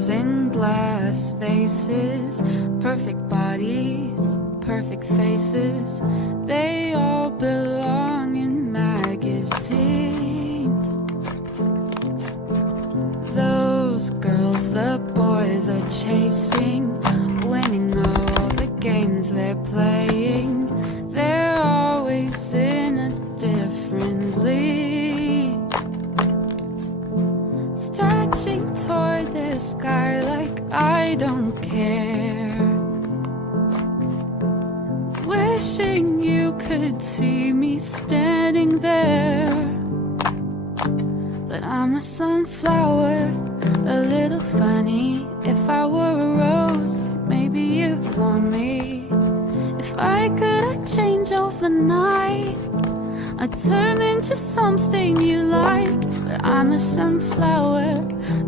girls in glass vases, perfect bodies, perfect faces. They all belong in magazines. Those girls the boys are chasing, winning all the games they're playing. They're always in a different league, stretching toward the sky like I don't care, wishing you could see me standing there. But I'm a sunflower, a little funny. If I were a rose, maybe you'd want me. If I could, I'd change overnight, I'd turn into something you like. But I'm a sunflower,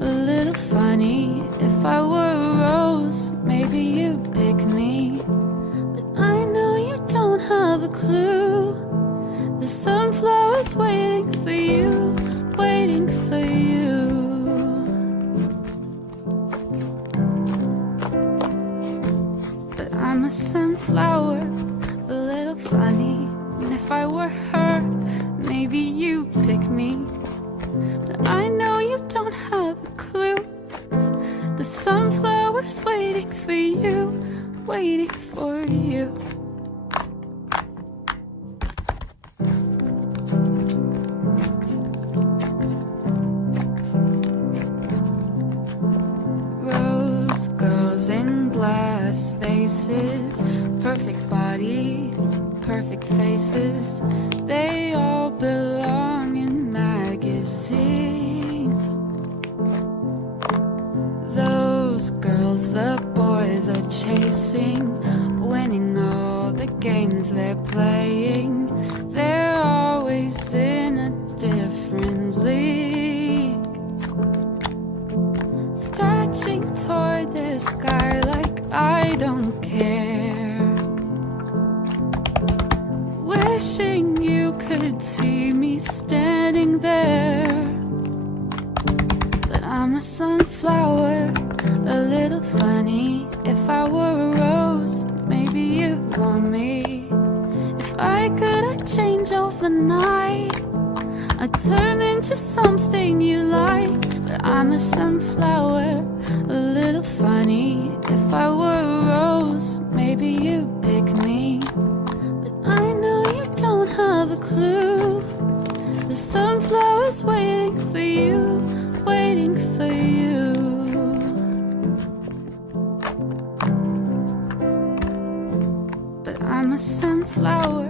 a little funny. If I were a rose, maybe you'd pick me. But I know you don't have a clue. The sunflower's waiting for you, waiting for you. But I'm a sunflower, a little funny. And if I were her, maybe you pick me. But I know you don't have a clue. The sunflower's waiting for you, waiting for you. Rose girls in glass faces, perfect bodies, perfect faces. They all belong in magazines. Those girls the boys are chasing, winning all the games they're playing. They're always in a different league, stretching toward the sky like I don't care, wishing you could see me standing there. But I'm a sunflower, a little funny. If I were a rose, maybe you'd want me. If I could, I'd change overnight, I'd turn into something you like. But I'm a sunflower, a little funny. If I were a rose, maybe you'd pick me. But I know you don't have a clue. The sunflower's waiting for you, waiting for you. But I'm a sunflower,